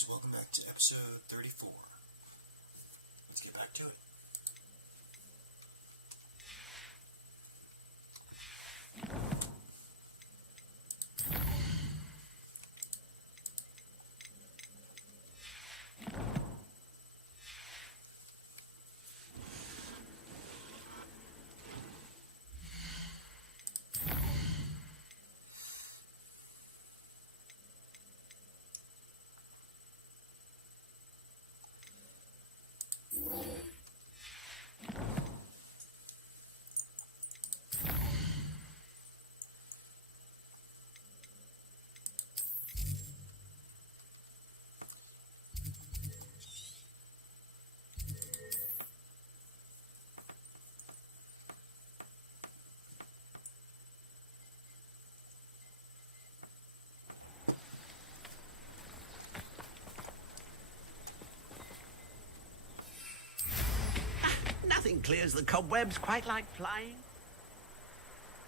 guys, welcome back to episode 34. Let's get back to it. Nothing clears the cobwebs quite like flying.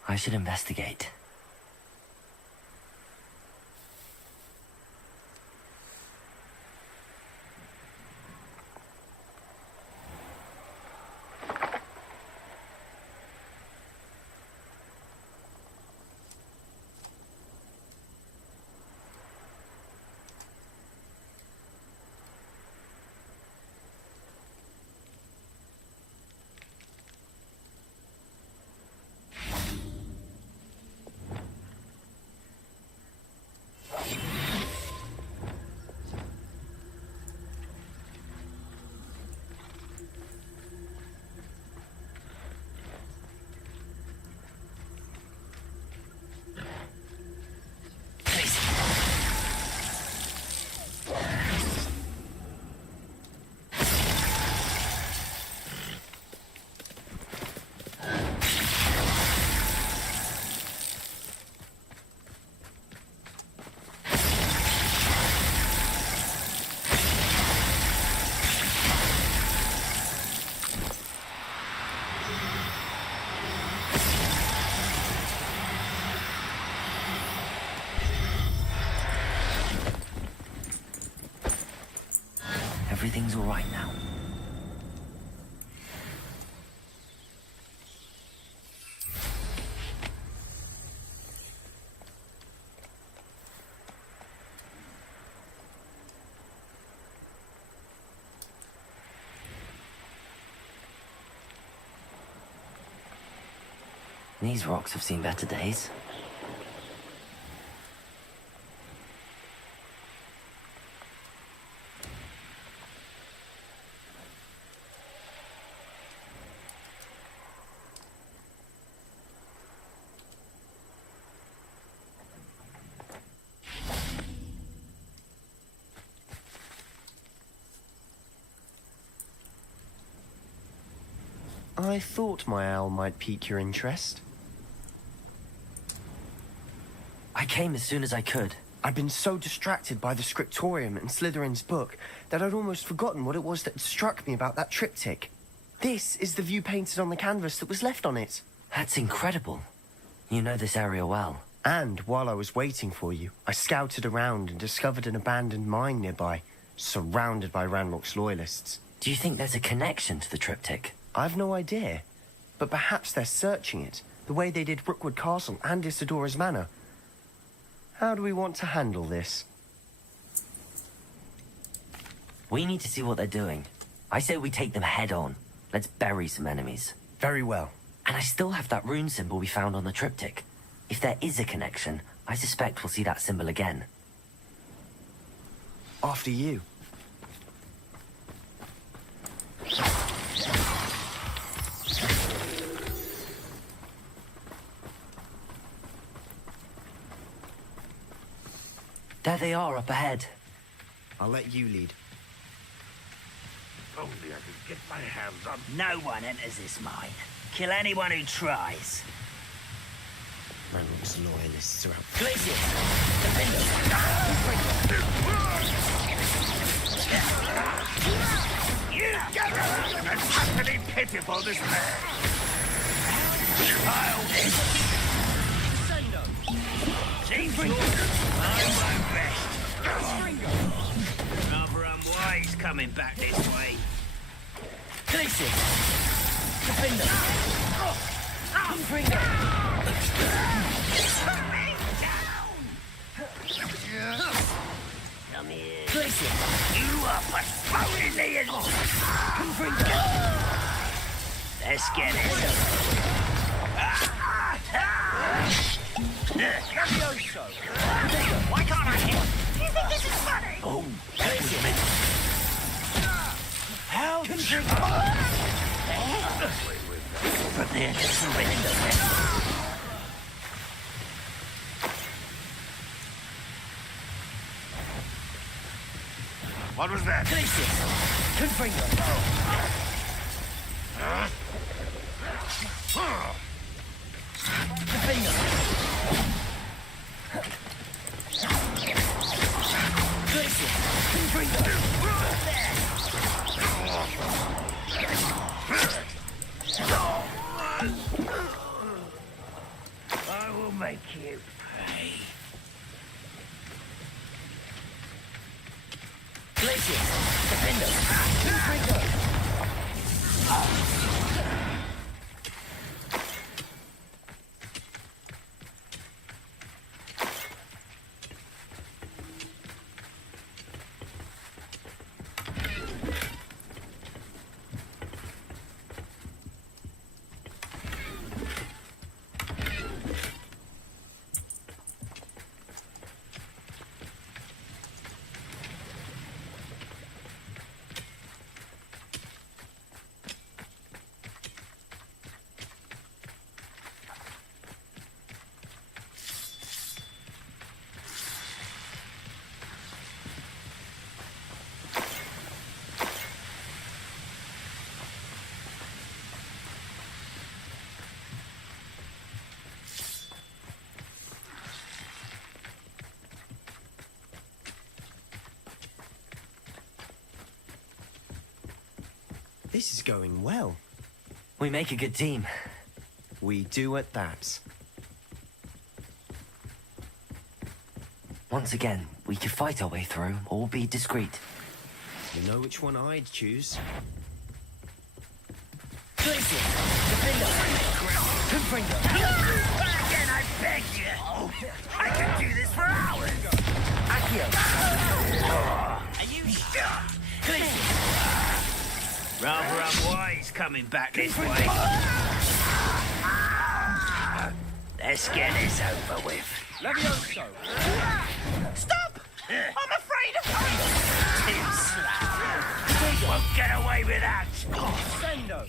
I should investigate. Everything's all right now. These rocks have seen better days. I thought my owl might pique your interest. I came as soon as I could. I'd been so distracted by the scriptorium and Slytherin's book that I'd almost forgotten what it was that struck me about that triptych. This is the view painted on the canvas that was left on it. That's incredible. You know this area well. And while I was waiting for you, I scouted around and discovered an abandoned mine nearby, surrounded by Ranrock's loyalists. Do you think there's a connection to the triptych? I've no idea, but perhaps they're searching it, the way they did Rookwood Castle and Isidora's Manor. How do we want to handle this? We need to see what they're doing. I say we take them head on. Let's bury some enemies. Very well. And I still have that rune symbol we found on the triptych. If there is a connection, I suspect we'll see that symbol again. After you. There they are, up ahead. I'll let you lead. Only I could get my hands on... No one enters this mine. Kill anyone who tries. Ranrock's loyalists are out. Glacius! Defend us! You gather around them and utterly pitiful despair! I'll Say no! change I won't rest! wise coming back this way. Glacier! Defender! Confringo! Come here. Glacier! You are postponing the end. Confringo! Let's get it. Levioso! Why can't I hit? Do you think this is funny? Oh, Glacier! How Confringo! From there to surrender. What was that? Glacier! Confringo! Defender! Glacier! Confringo! I will make you pay. Glacier! Defender! Confringo! This is going well. We make a good team. We do at that. Once again, we could fight our way through or be discreet. You know which one I'd choose. Glacier! Defender! Confringo! Again, I beg you. I could do this for hours. Accio! Are you sure? Glacier! Rather unwise coming back this way. Let's get this over with. Levioso! Stop! I'm afraid of heights. Too slow. Won't get away with that. Sendo!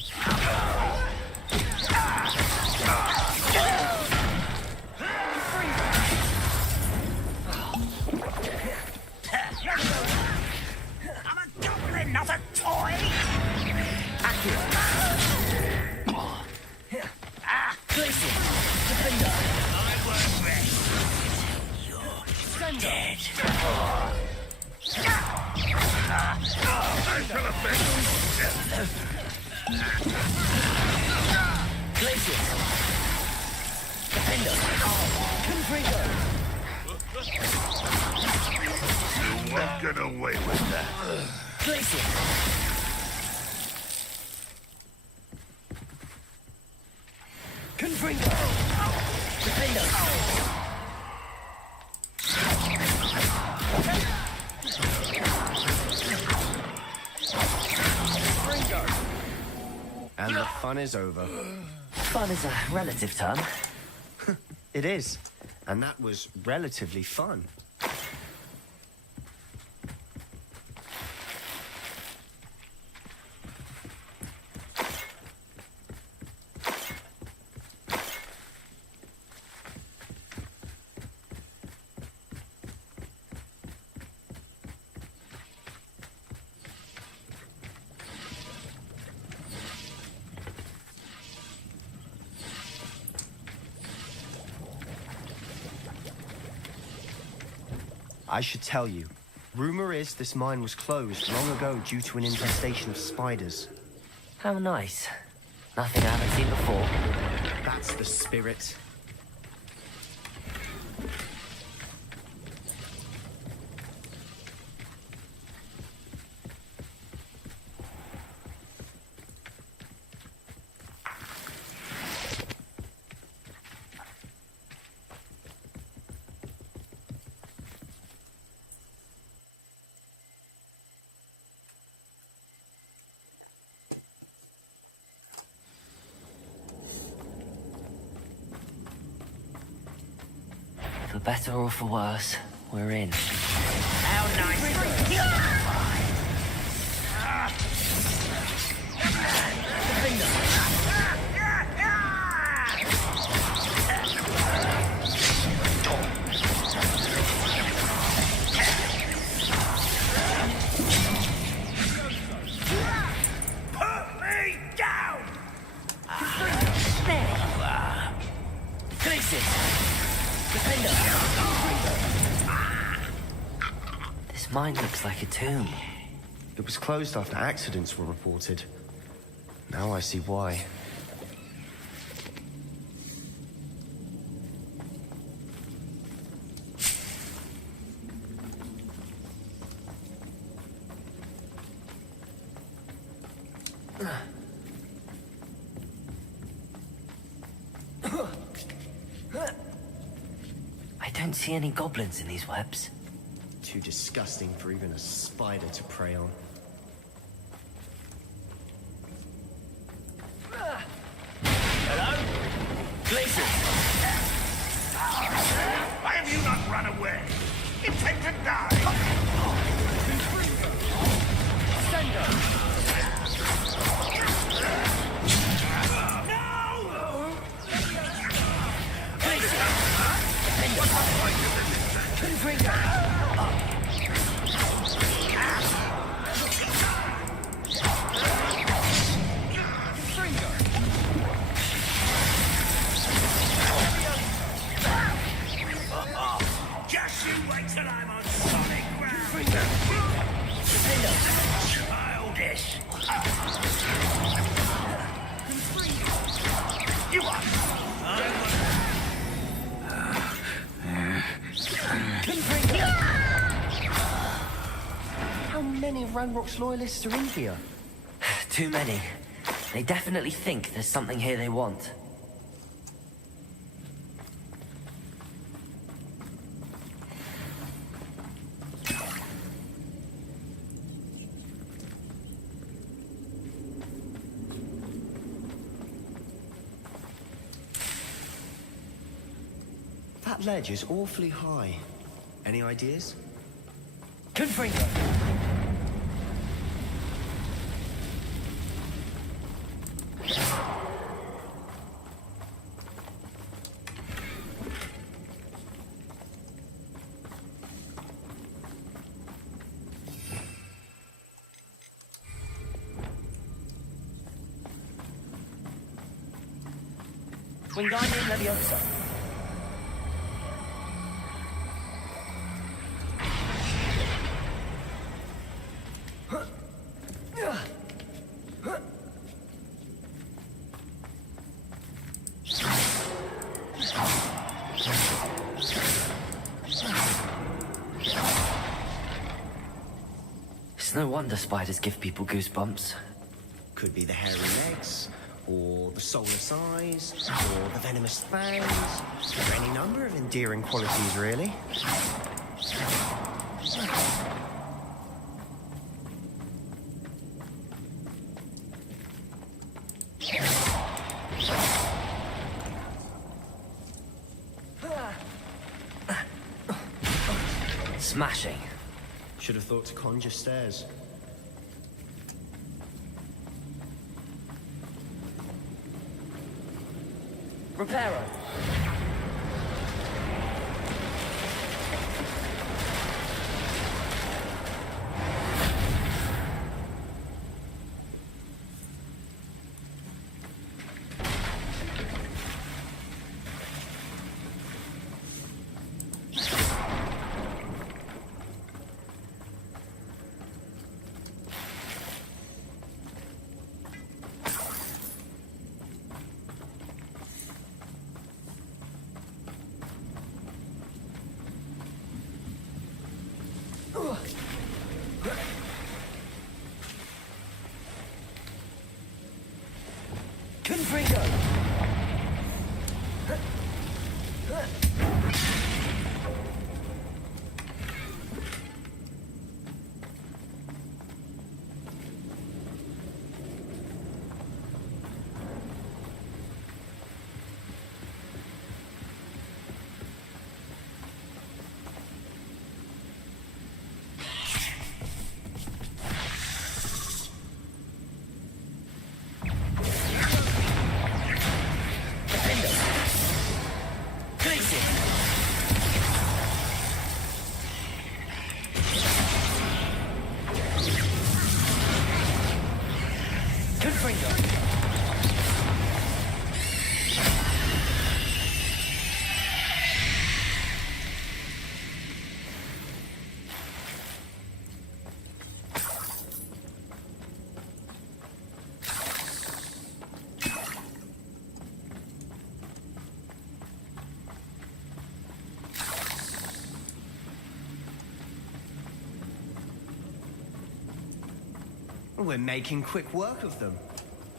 I'm a goblin, not a toy. Glacier! Defender! I won't rest until you're dead. Glacier! Defender! Confringo! You won't get away with that. Glacier! Confringo! Defender! And the fun is over. Fun is a relative term. It is. And that was relatively fun. I should tell you. Rumor is this mine was closed long ago due to an infestation of spiders. How nice. Nothing I haven't seen before. That's the spirit. better or for worse, we're in. How nice. Put me down! There you are. Places! This mine looks like a tomb. It was closed after accidents were reported. Now I see why. I don't see any goblins in these webs. Too disgusting for even a spider to prey on. Hello? Places. Why have you not run away? Intend to die? Just you wait till I'm on solid ground. Childish. You are. How many of Ranrock's loyalists are in here? Too many. They definitely think there's something here they want. That ledge is awfully high. Any ideas? Confringo! Wingardium Leviosa. It's no wonder spiders give people goosebumps. Could be the hairy legs, or the soulless eyes, or the venomous fangs, or any number of endearing qualities, really. Smashing. Should have thought to conjure stairs. Reparo. We're making quick work of them.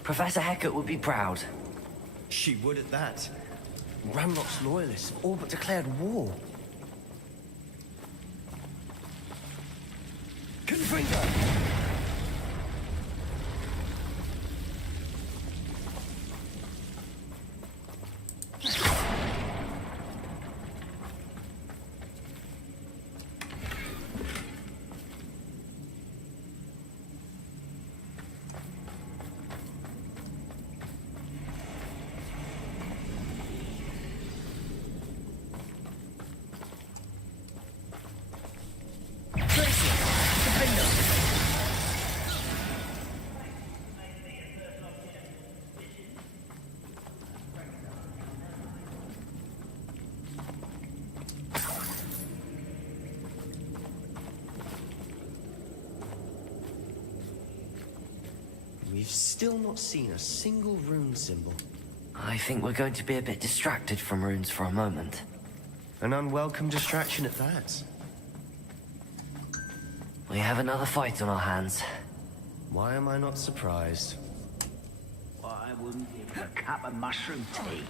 Professor Hecat would be proud. She would at that. Ranrock's loyalists have all but declared war. Confringo! We've still not seen a single rune symbol. I think we're going to be a bit distracted from runes for a moment. An unwelcome distraction at that. We have another fight on our hands. Why am I not surprised? Why wouldn't you have a cup of mushroom tea?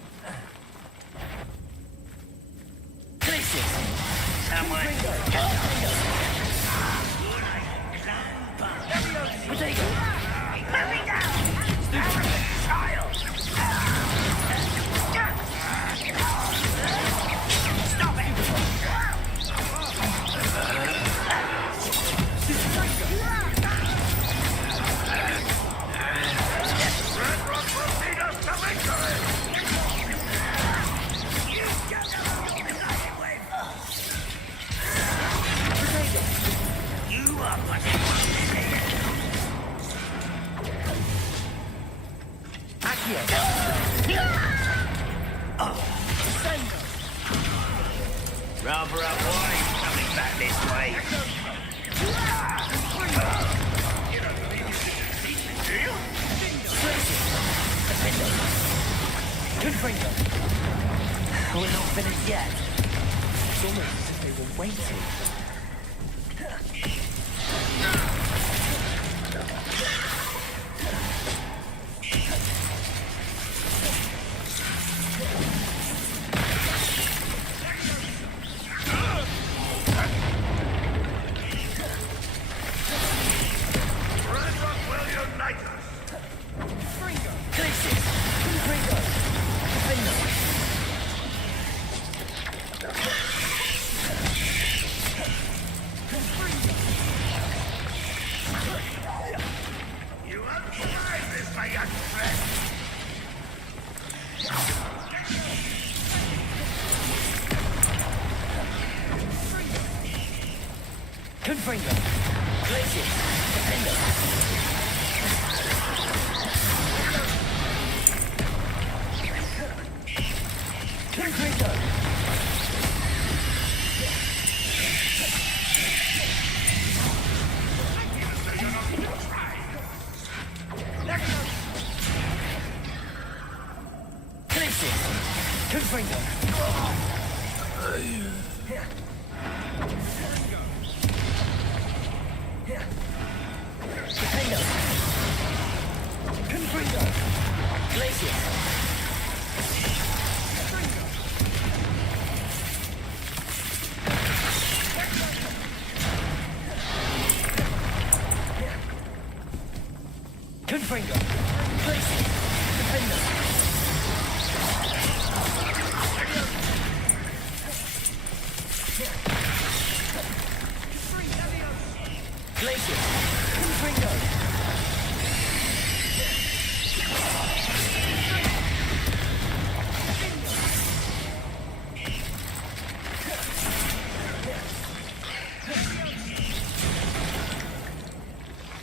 Rather avoid coming back this way. You don't believe you should defeat me, do you? We're not finished yet. It's almost as if they were waiting.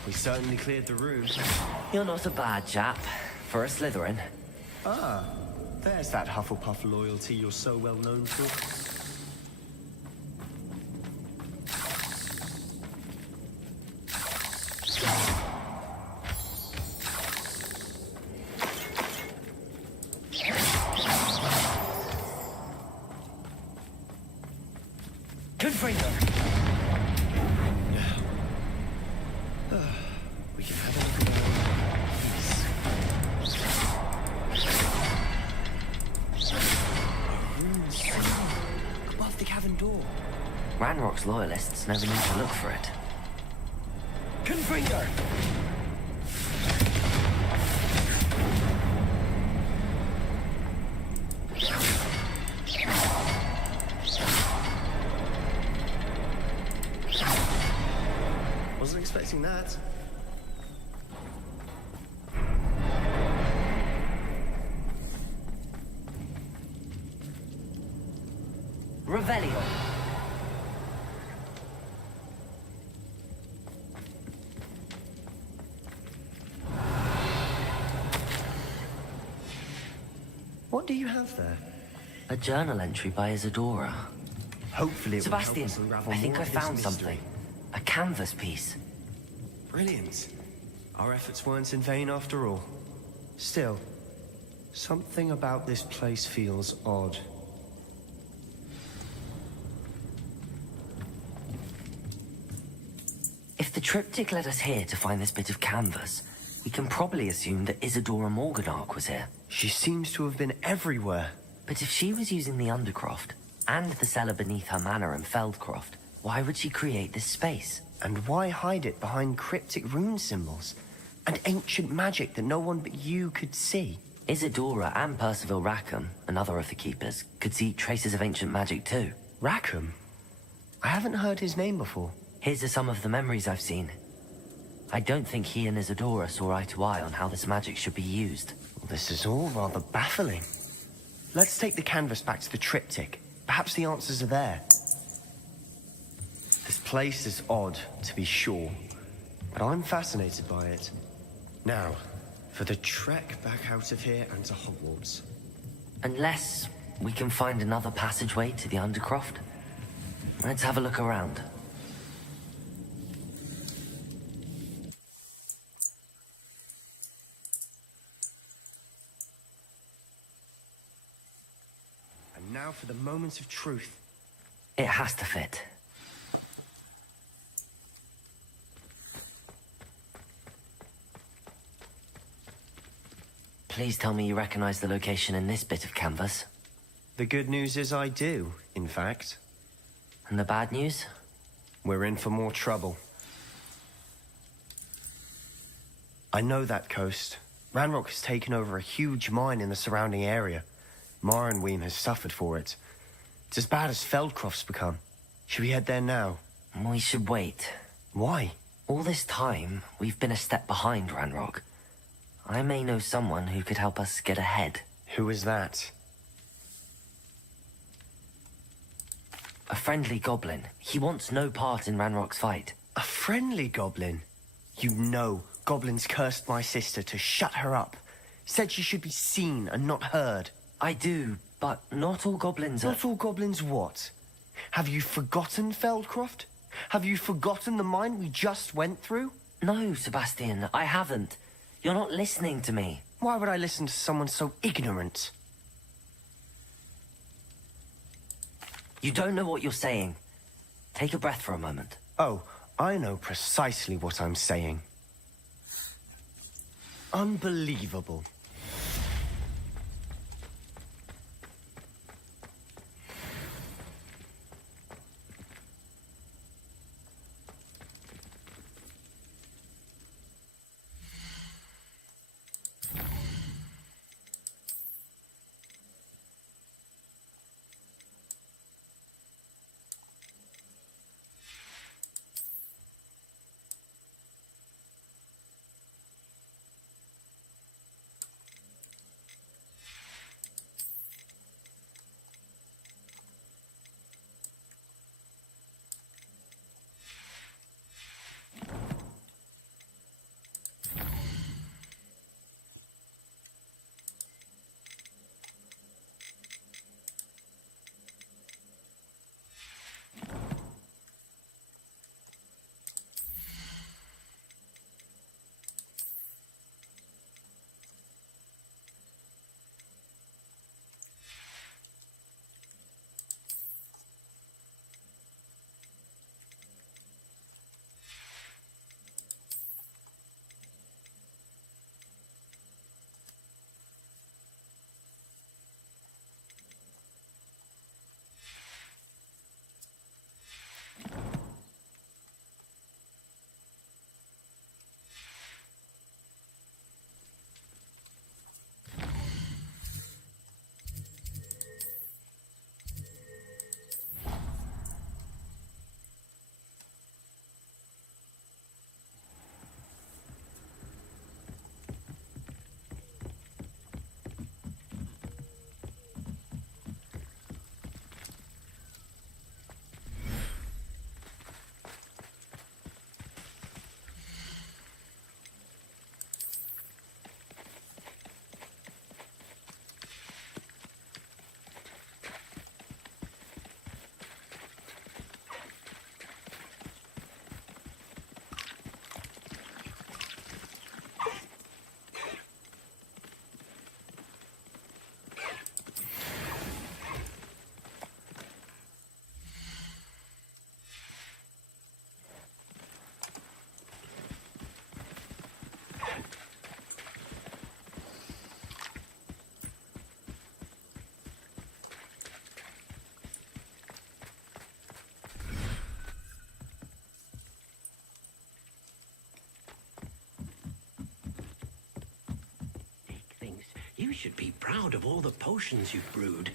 We certainly cleared the room. You're not a bad chap for a Slytherin. Ah, there's that Hufflepuff loyalty you're so well known for. We can have above the cavern door. Ranrock's loyalists never need to look for it. Confringo! Wasn't expecting that. Revelio. What do you have there? A journal entry by Isadora. Hopefully it will help Sebastian, us unravel I think more I of this found mystery. something. A canvas piece. Brilliant. Our efforts weren't in vain after all. Still, something about this place feels odd. If the triptych led us here to find this bit of canvas, we can probably assume that Isadora Morganach was here. She seems to have been everywhere. But if she was using the Undercroft, and the cellar beneath her manor in Feldcroft, why would she create this space? And why hide it behind cryptic rune symbols? And ancient magic that no one but you could see? Isadora and Percival Rackham, another of the Keepers, could see traces of ancient magic too. Rackham? I haven't heard his name before. His are some of the memories I've seen. I don't think he and Isadora saw eye to eye on how this magic should be used. This is all rather baffling. Let's take the canvas back to the triptych. Perhaps the answers are there. This place is odd, to be sure, but I'm fascinated by it. Now, for the trek back out of here and to Hogwarts. Unless we can find another passageway to the Undercroft. Let's have a look around. And now for the moment of truth. It has to fit. Please tell me you recognize the location in this bit of canvas. The good news is I do, in fact. And the bad news? We're in for more trouble. I know that coast. Ranrock has taken over a huge mine in the surrounding area. Mornweem has suffered for it. It's as bad as Feldcroft's become. Should we head there now? We should wait. Why? All this time, we've been a step behind Ranrock. I may know someone who could help us get ahead. Who is that? A friendly goblin. He wants no part in Ranrock's fight. A friendly goblin? You know goblins cursed my sister to shut her up. Said she should be seen and not heard. I do, but not all goblins are... Not all goblins what? Have you forgotten Feldcroft? Have you forgotten the mine we just went through? No, Sebastian, I haven't. You're not listening to me. Why would I listen to someone so ignorant? You don't know what you're saying. Take a breath for a moment. Oh, I know precisely what I'm saying. Unbelievable. You should be proud of all the potions you've brewed.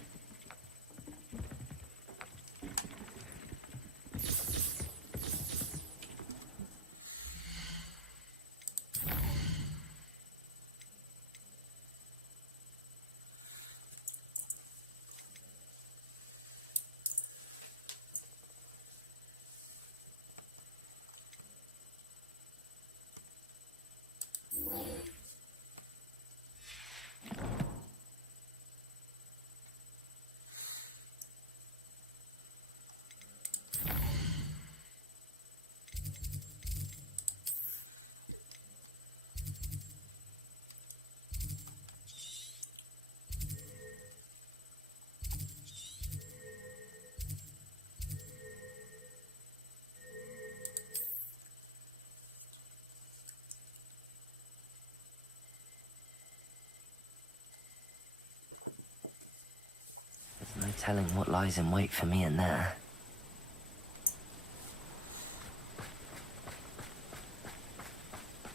There's no telling what lies in wait for me in there.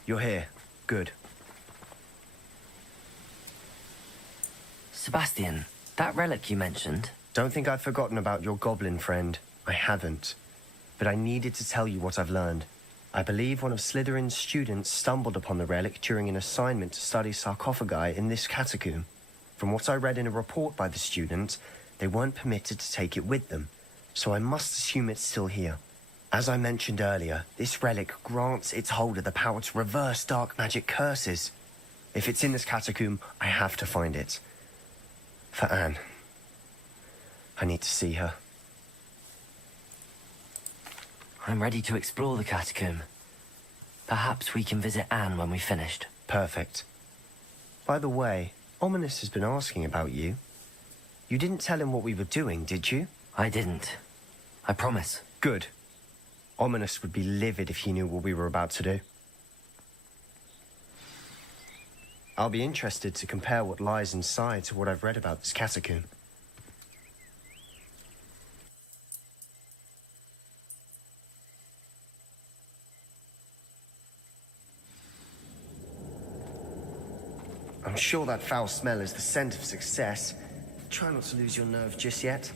You're here. Good. Sebastian, that relic you mentioned, Don't think I've forgotten about your goblin friend. I haven't. But I needed to tell you what I've learned. I believe one of Slytherin's students stumbled upon the relic during an assignment to study sarcophagi in this catacomb. From what I read in a report by the student, they weren't permitted to take it with them, so I must assume it's still here. As I mentioned earlier, this relic grants its holder the power to reverse dark magic curses. If it's in this catacomb, I have to find it. For Anne. I need to see her. I'm ready to explore the catacomb. Perhaps we can visit Anne when we've finished. Perfect. By the way, Ominous has been asking about you. You didn't tell him what we were doing, did you? I didn't. I promise. Good. Ominous would be livid if he knew what we were about to do. I'll be interested to compare what lies inside to what I've read about this catacomb. I'm sure that foul smell is the scent of success. Try not to lose your nerve just yet.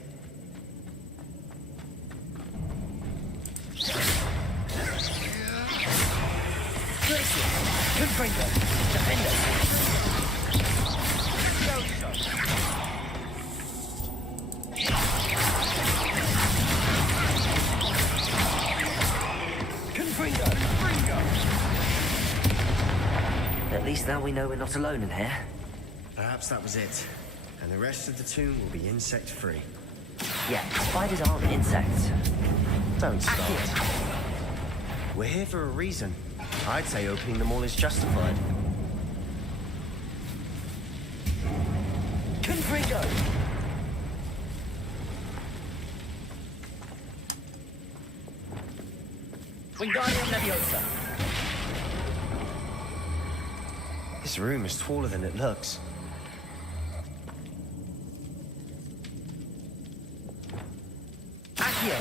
At least now we know we're not alone in here. Perhaps that was it. And the rest of the tomb will be insect-free. Yeah, spiders aren't insects. Don't start. We're here for a reason. I'd say opening them all is justified. Confringo! Wingardium Leviosa! This room is taller than it looks. Accio!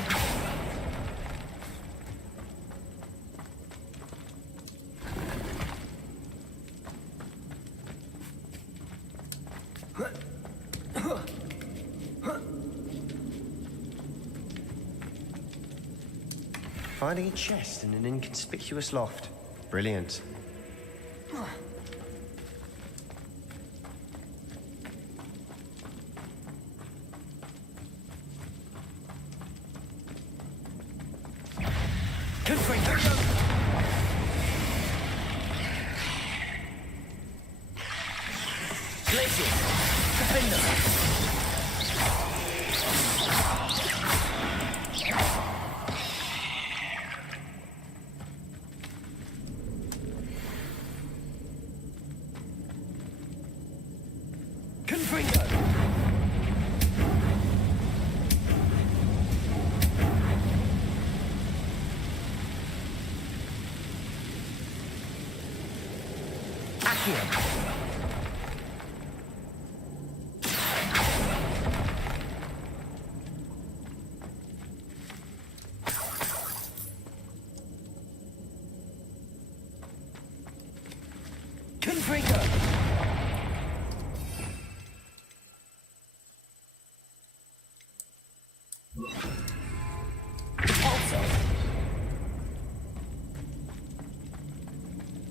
Finding a chest in an inconspicuous loft. Brilliant.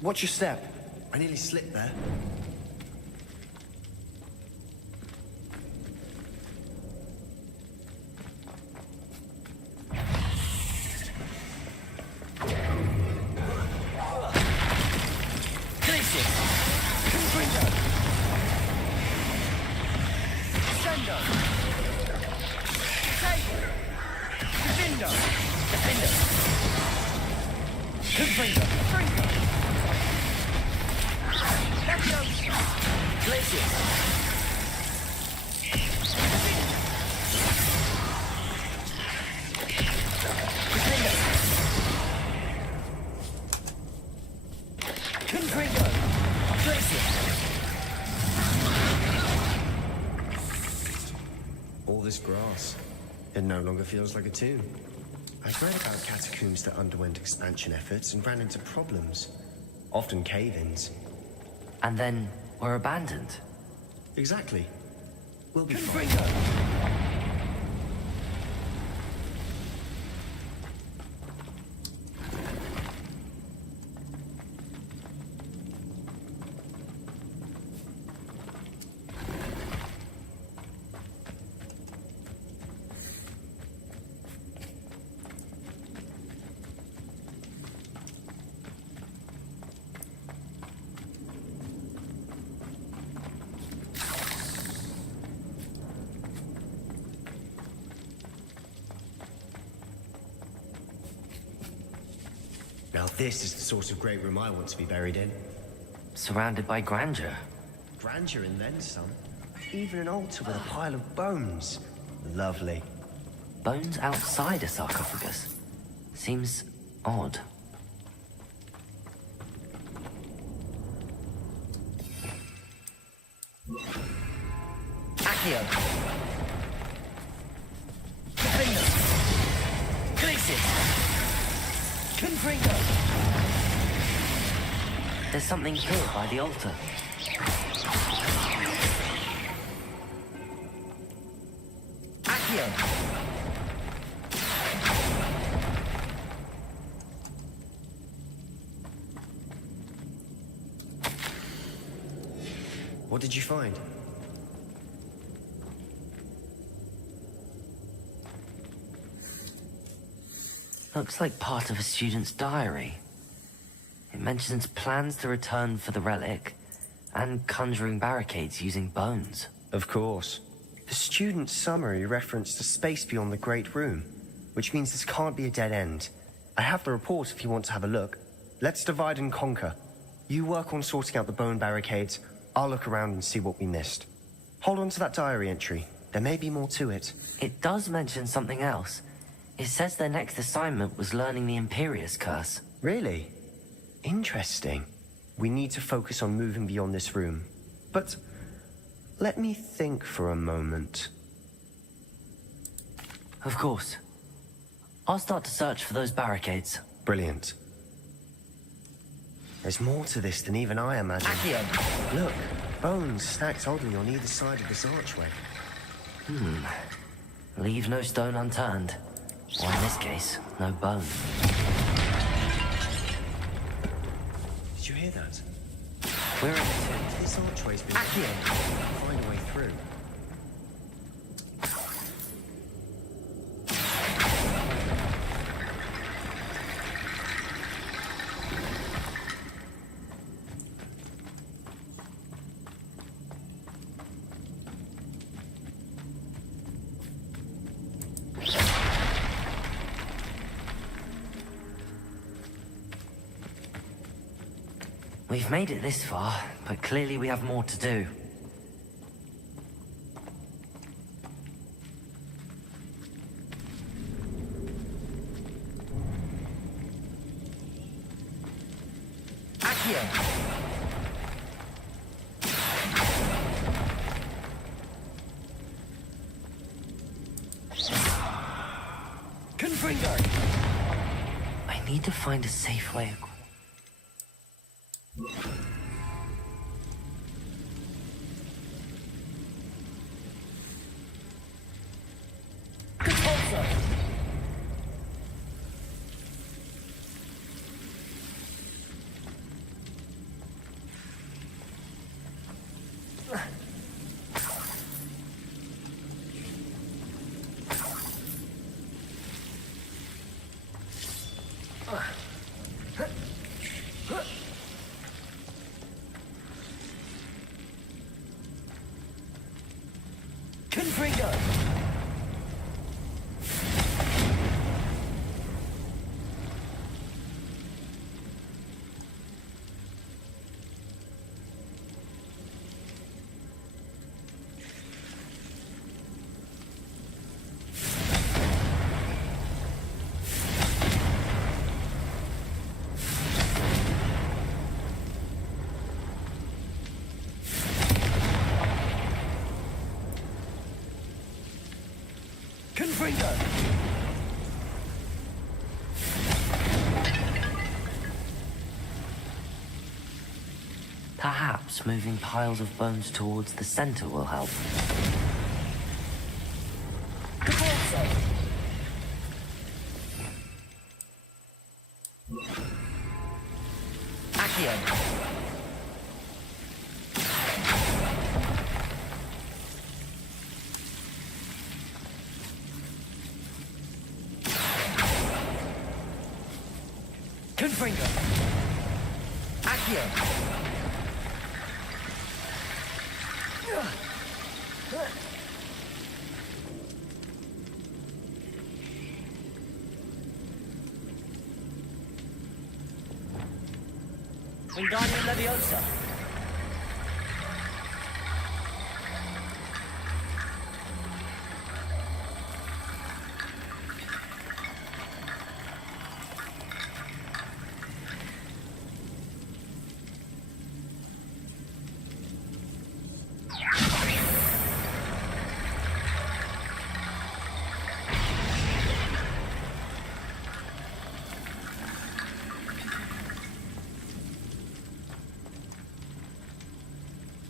Watch your step. I nearly slipped there. All this grass. It no longer feels like a tomb. I've read about catacombs that underwent expansion efforts and ran into problems. Often cave-ins. And then were abandoned. Exactly. We'll be fine. Now this is the sort of great room I want to be buried in. Surrounded by grandeur. Grandeur and then some. Even an altar with a pile of bones. Lovely. Bones outside a sarcophagus. Seems odd. Accio. Defender. Glacis. Confringo. There's something here by the altar. Accio. What did you find? Looks like part of a student's diary. It mentions plans to return for the relic and conjuring barricades using bones. Of course. The student's summary referenced a space beyond the Great Room, which means this can't be a dead end. I have the report if you want to have a look. Let's divide and conquer. You work on sorting out the bone barricades. I'll look around and see what we missed. Hold on to that diary entry. There may be more to it. It does mention something else. It says their next assignment was learning the Imperius Curse. Really? Interesting. We need to focus on moving beyond this room. But let me think for a moment. Of course. I'll start to search for those barricades. Brilliant. There's more to this than even I imagined. Accio. Look, bones stacked oddly on either side of this archway. Leave no stone unturned. Or in this case, no bone. Did you hear that? We're in the This archway's been... Accio. Find a way through. We've made it this far, but clearly we have more to do. Accio. Confringo. I need to find a safe way across. Confringo! Confringo! Perhaps moving piles of bones towards the center will help. Accio! Confringo! Accio! Wingardium Leviosa!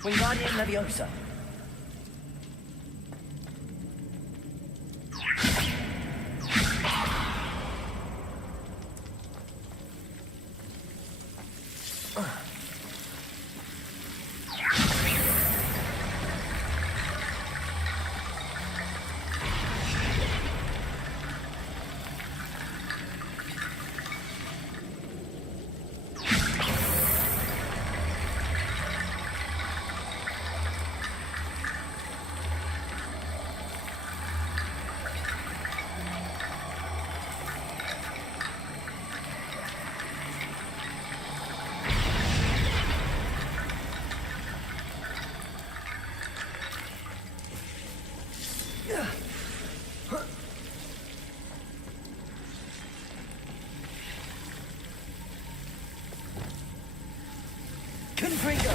Wingardium Leviosa! Confringo!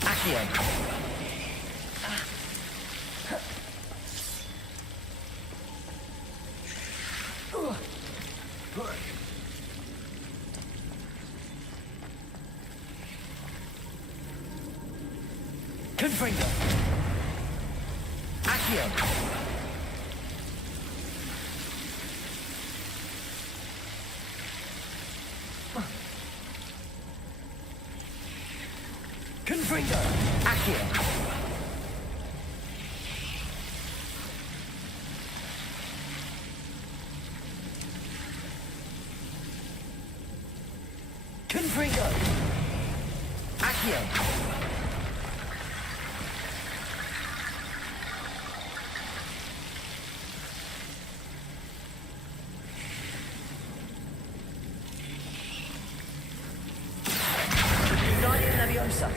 Accio! Confringo! Accio! Confringo! Accio! Confringo! Accio! Wingardium Leviosa!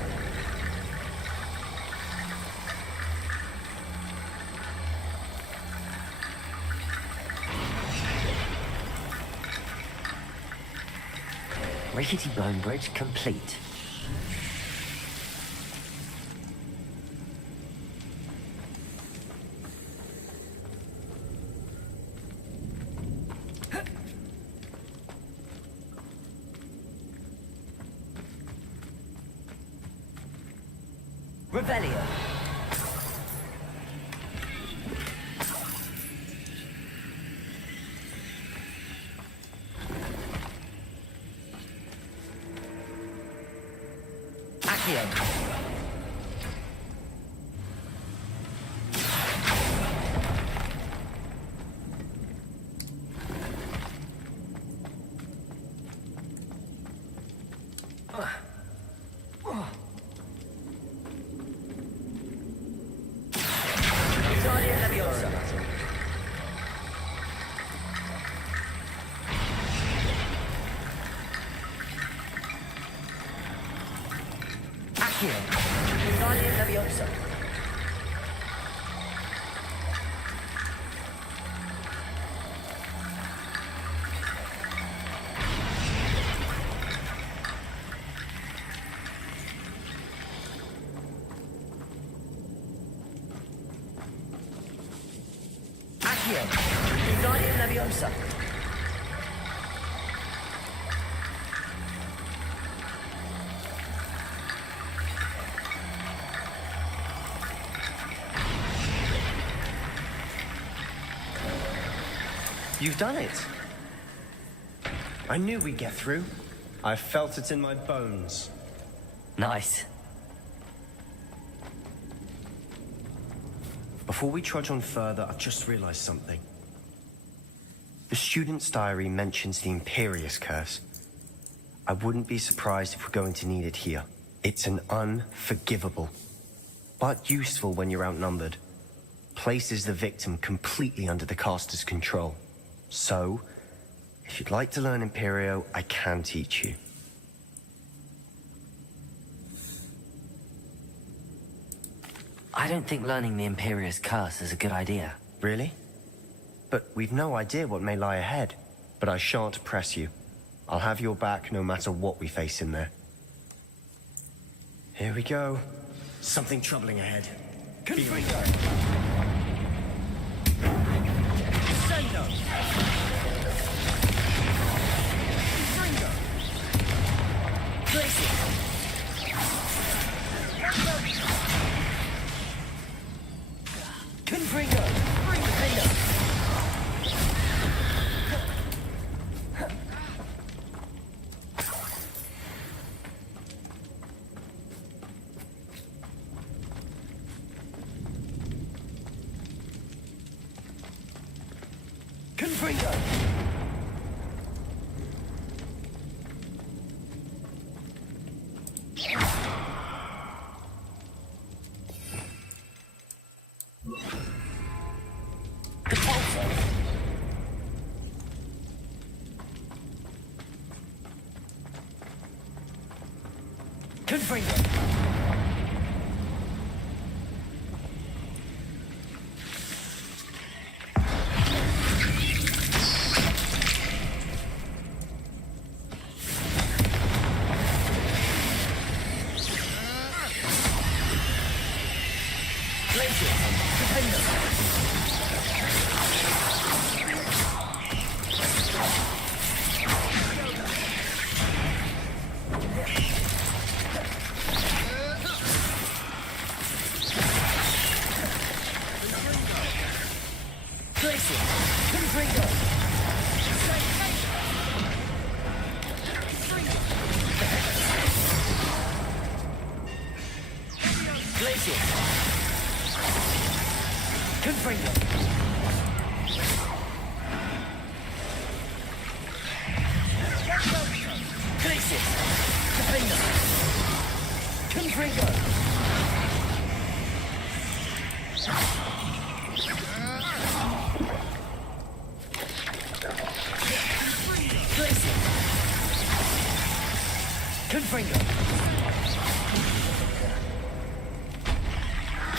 Rickety bone bridge complete. Revelio! Accio! Accio. Wingardium Leviosa. You've done it. I knew we'd get through. I felt it in my bones. Nice. Before we trudge on further, I've just realized something. The student's diary mentions the Imperious Curse. I wouldn't be surprised if we're going to need it here. It's an unforgivable, but useful when you're outnumbered. Places the victim completely under the caster's control. So, if you'd like to learn Imperio, I can teach you. I don't think learning the Imperious Curse is a good idea. Really? But we've no idea what may lie ahead. But I shan't press you. I'll have your back no matter what we face in there. Here we go. Something troubling ahead. Confringo! Sendo! Confringo! Glacier! Confringo! Defender! Confringo! Confringo! Confringo! Glacier! Defender! Confringo! Glacier! Confringo!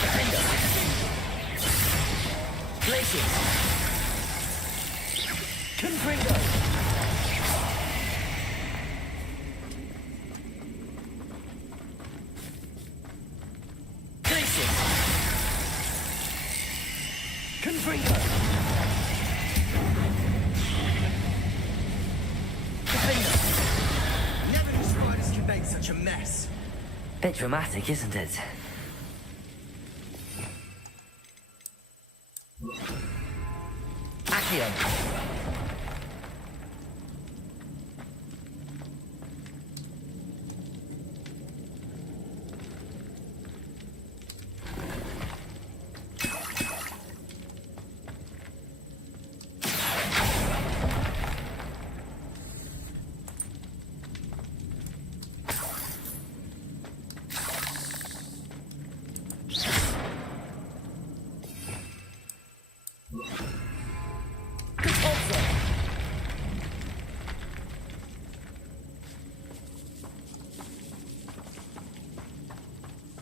Defender! Glacier! Confringo! Glacier! Confringo! Defender! Never knew spiders could make such a mess. Bit dramatic, isn't it? Accio.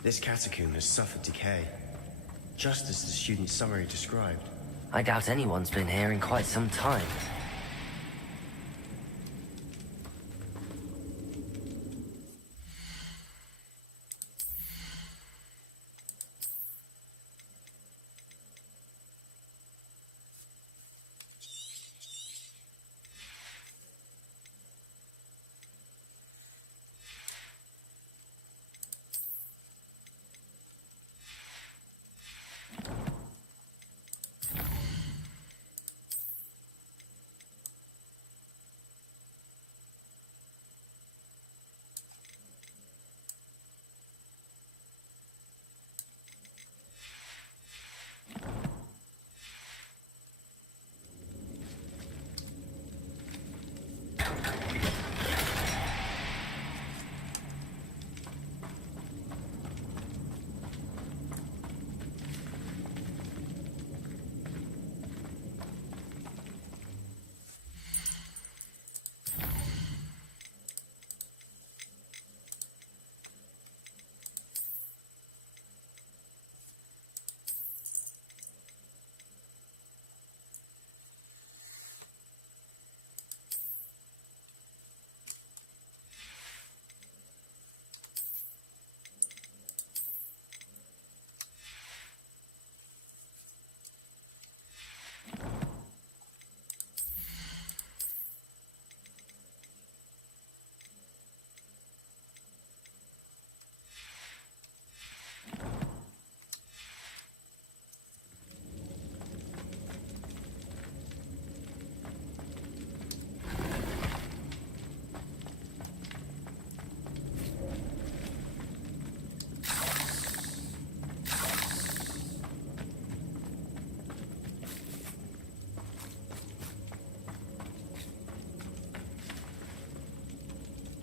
This catacomb has suffered decay, just as the student's summary described. I doubt anyone's been here in quite some time.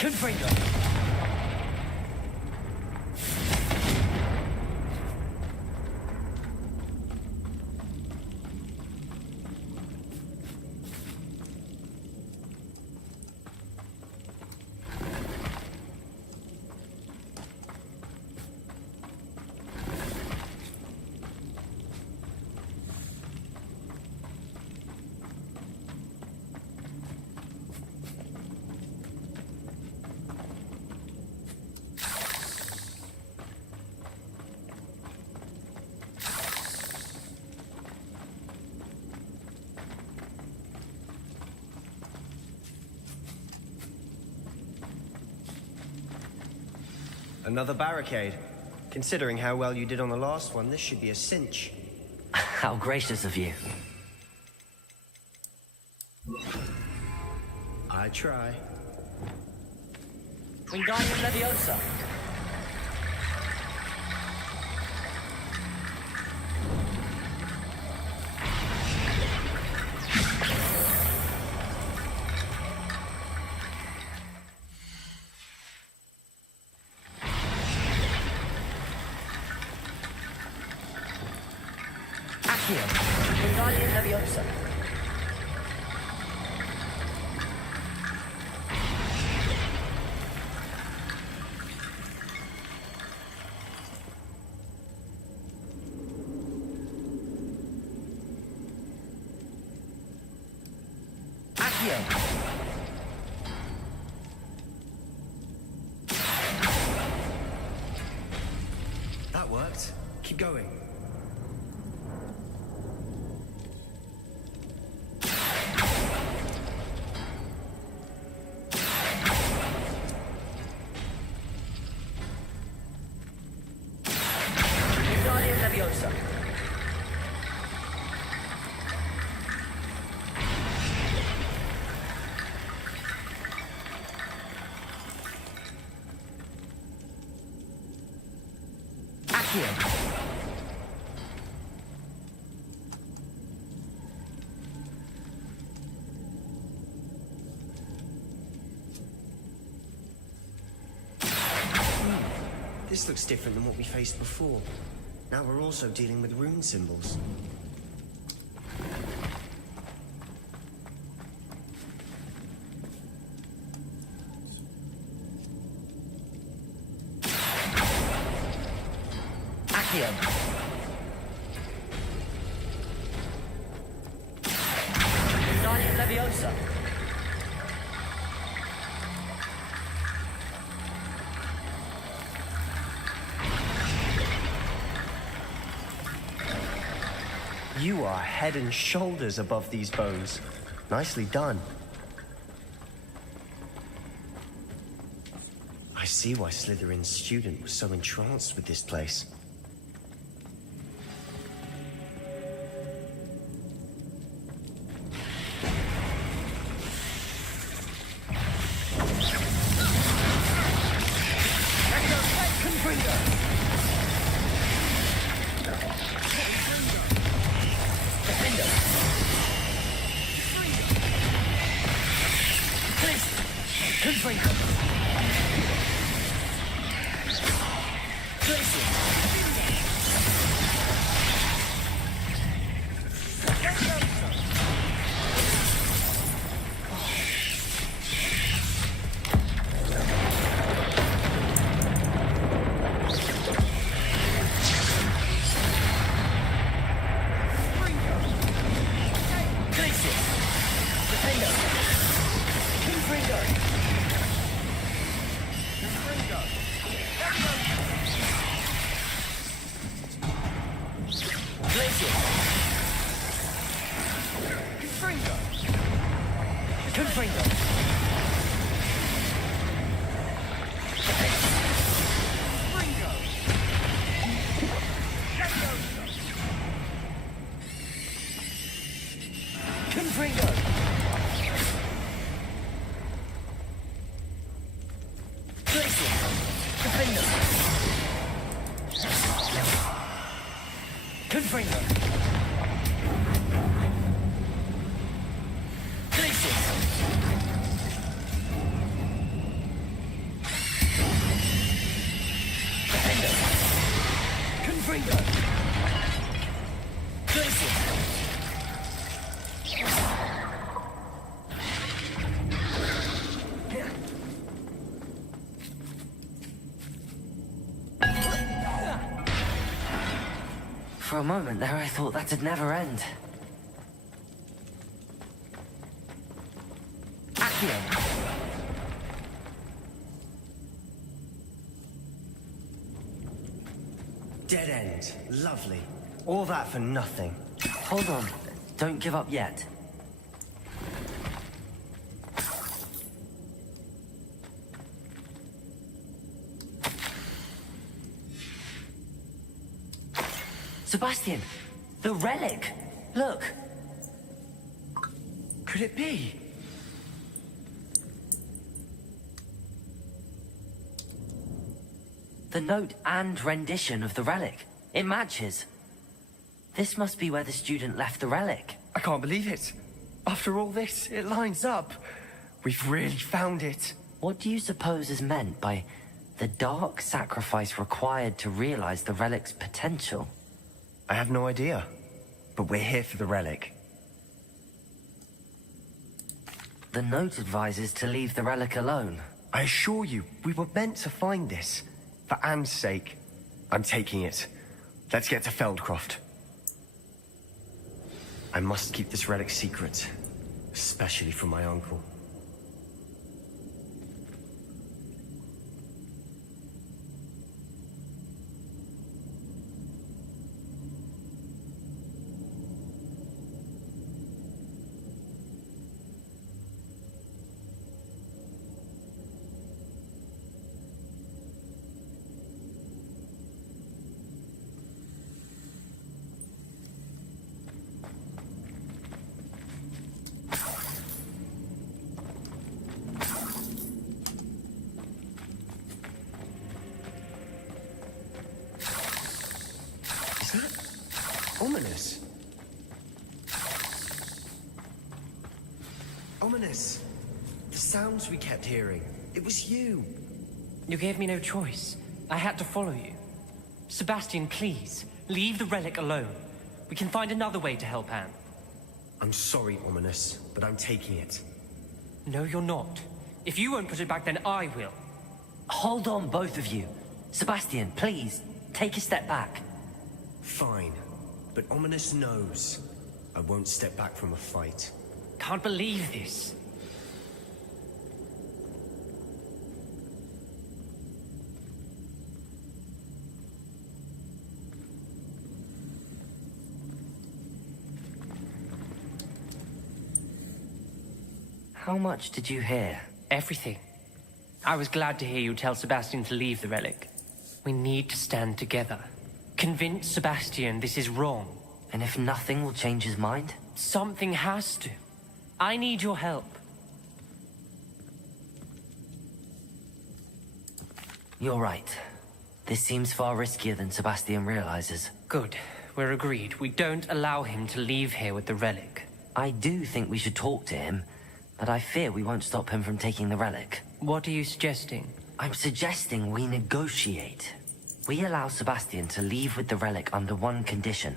Confringo! Another barricade. Considering how well you did on the last one, this should be a cinch. How gracious of you. I try. Wingardium Leviosa! Accio! Wingardium Leviosa! Accio! That worked. Keep going. Wingardium Leviosa! Accio! This looks different than what we faced before. Now we're also dealing with rune symbols. Accio! Wingardium Leviosa! You are head and shoulders above these bones. Nicely done. I see why Slytherin's student was so entranced with this place. For a moment there, I thought that'd never end. Accio! Dead end. Lovely. All that for nothing. Hold on. Don't give up yet. Sebastian! The relic! Look! Could it be? The note and rendition of the relic. It matches. This must be where the student left the relic. I can't believe it. After all this, it lines up. We've really found it. What do you suppose is meant by the dark sacrifice required to realize the relic's potential? I have no idea. But we're here for the relic. The note advises to leave the relic alone. I assure you, we were meant to find this. For Anne's sake. I'm taking it. Let's get to Feldcroft. I must keep this relic secret. Especially from my uncle. Ominous. Ominous. The sounds we kept hearing. It was you. You gave me no choice. I had to follow you. Sebastian, please, leave the relic alone. We can find another way to help Anne. I'm sorry, Ominous, but I'm taking it. No, you're not. If you won't put it back, then I will. Hold on, both of you. Sebastian, please, take a step back. Fine. But Ominous knows. I won't step back from a fight. Can't believe this. How much did you hear? Everything. I was glad to hear you tell Sebastian to leave the relic. We need to stand together. Convince Sebastian this is wrong. And if nothing will change his mind? Something has to. I need your help. You're right. This seems far riskier than Sebastian realizes. Good. We're agreed. We don't allow him to leave here with the relic. I do think we should talk to him, but I fear we won't stop him from taking the relic. What are you suggesting? I'm suggesting we negotiate. We allow Sebastian to leave with the relic under one condition.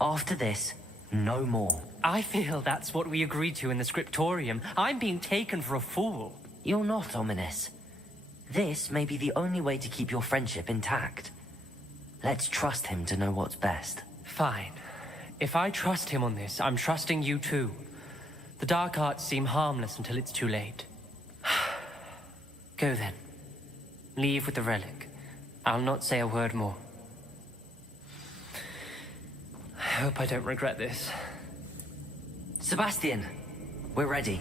After this, no more. I feel that's what we agreed to in the scriptorium. I'm being taken for a fool. You're not, Ominous. This may be the only way to keep your friendship intact. Let's trust him to know what's best. Fine. If I trust him on this, I'm trusting you too. The dark arts seem harmless until it's too late. Go then. Leave with the relic. I'll not say a word more. I hope I don't regret this. Sebastian, we're ready.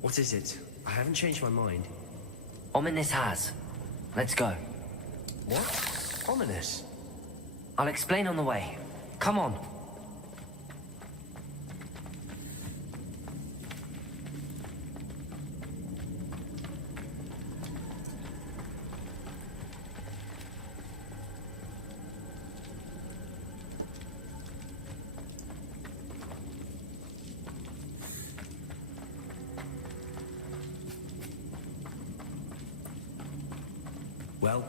What is it? I haven't changed my mind. Ominous has. Let's go. What? Ominous? I'll explain on the way. Come on. Well,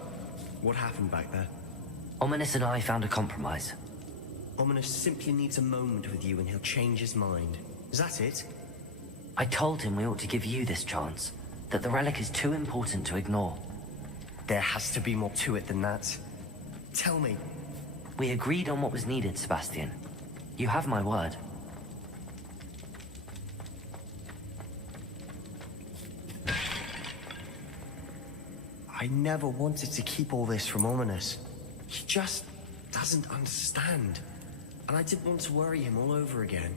what happened back there? Ominous and I found a compromise. Ominous simply needs a moment with you and he'll change his mind. Is that it? I told him we ought to give you this chance, that the relic is too important to ignore. There has to be more to it than that. Tell me. We agreed on what was needed, Sebastian. You have my word. I never wanted to keep all this from Ominous. He just doesn't understand. And I didn't want to worry him all over again.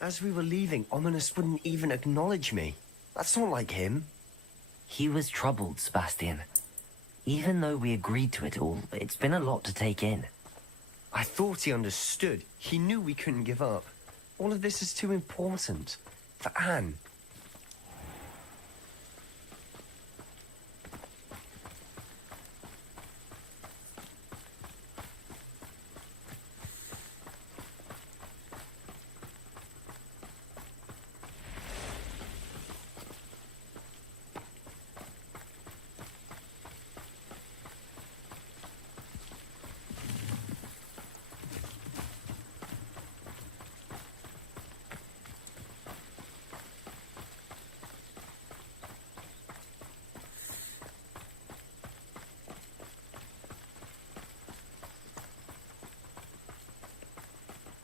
As we were leaving, Ominous wouldn't even acknowledge me. That's not like him. He was troubled, Sebastian. Even though we agreed to it all, it's been a lot to take in. I thought he understood. He knew we couldn't give up. All of this is too important. For Anne.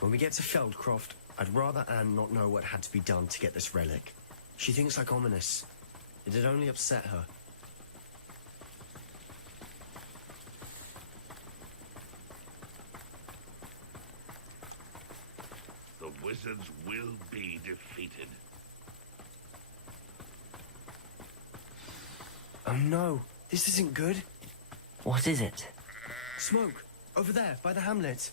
When we get to Feldcroft, I'd rather Anne not know what had to be done to get this relic. She thinks like Ominous. It'd only upset her. The wizards will be defeated. Oh no, this isn't good. What is it? Smoke, over there, by the hamlet.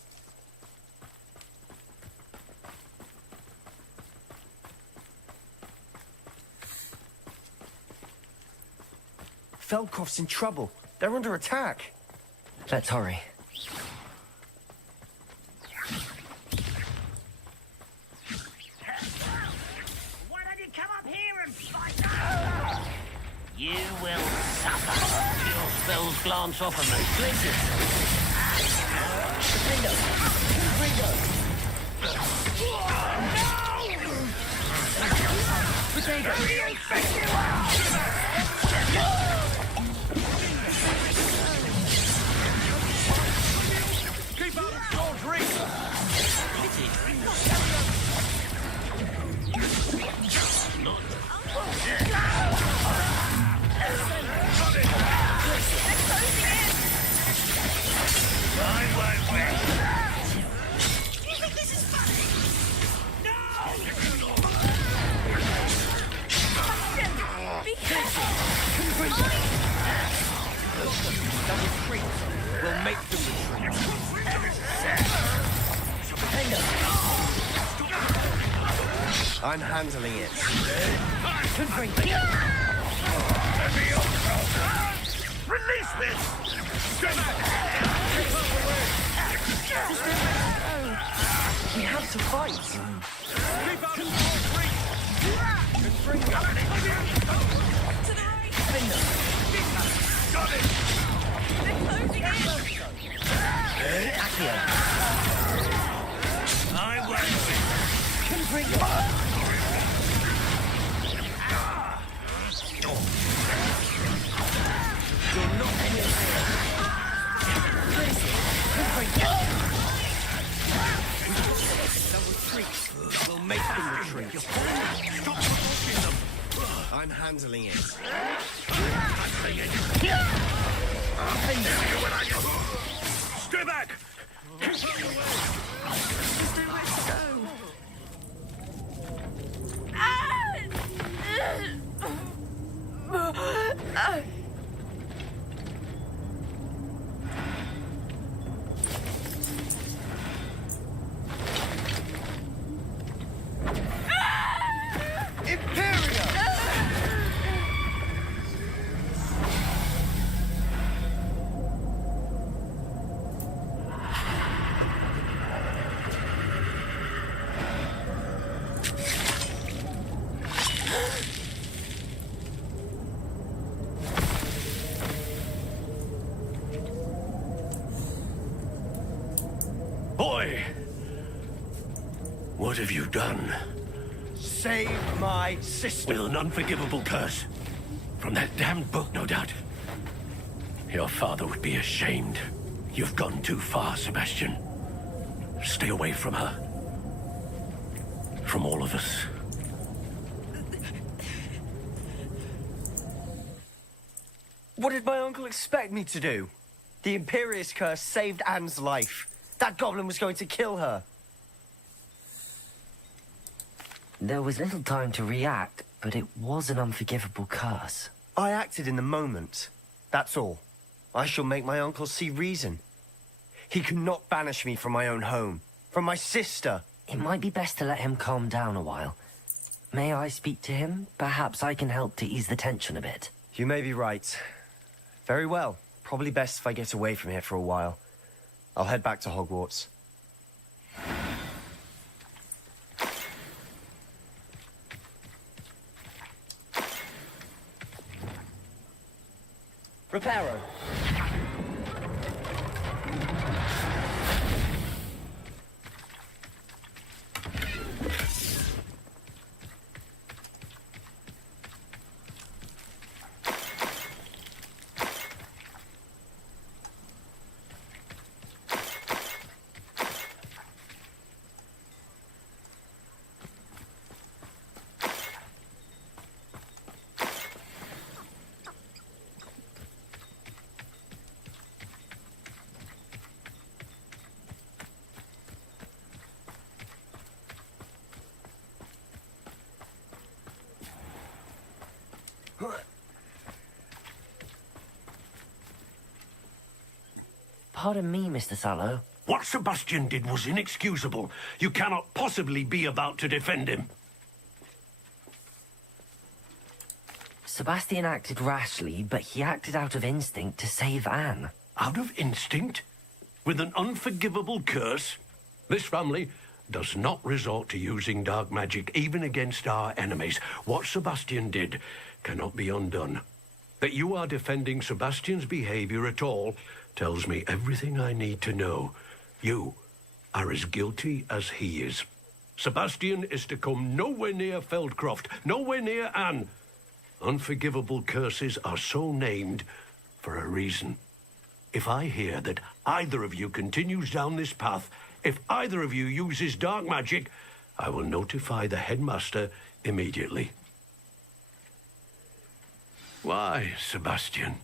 Feldcroft's in trouble. They're under attack. Let's hurry. Why don't you come up here and fight? You will suffer. Your spells glance off of me. Keep up, George Reed! We'll make them retreat. I'm handling it. Release this! We have to fight. Keep up, George Reed! Got it! I won't. We'll make them retreat. I'm handling it. Stay back! Boy! What have you done? Save my sister. With an unforgivable curse. From that damned book, no doubt. Your father would be ashamed. You've gone too far, Sebastian. Stay away from her. From all of us. What did my uncle expect me to do? The Imperious curse saved Anne's life. That goblin was going to kill her. There was little time to react, but it was an unforgivable curse. I acted in the moment. That's all. I shall make my uncle see reason. He cannot banish me from my own home. From my sister. It might be best to let him calm down a while. May I speak to him? Perhaps I can help to ease the tension a bit. You may be right. Very well. Probably best if I get away from here for a while. I'll head back to Hogwarts. Reparo. Pardon me, Mr. Sallow. What Sebastian did was inexcusable. You cannot possibly be about to defend him. Sebastian acted rashly, but he acted out of instinct to save Anne. Out of instinct? With an unforgivable curse? This family does not resort to using dark magic even against our enemies. What Sebastian did cannot be undone. That you are defending Sebastian's behavior at all tells me everything I need to know. You are as guilty as he is. Sebastian is to come nowhere near Feldcroft, nowhere near Anne. Unforgivable curses are so named for a reason. If I hear that either of you continues down this path, if either of you uses dark magic, I will notify the headmaster immediately. Why, Sebastian?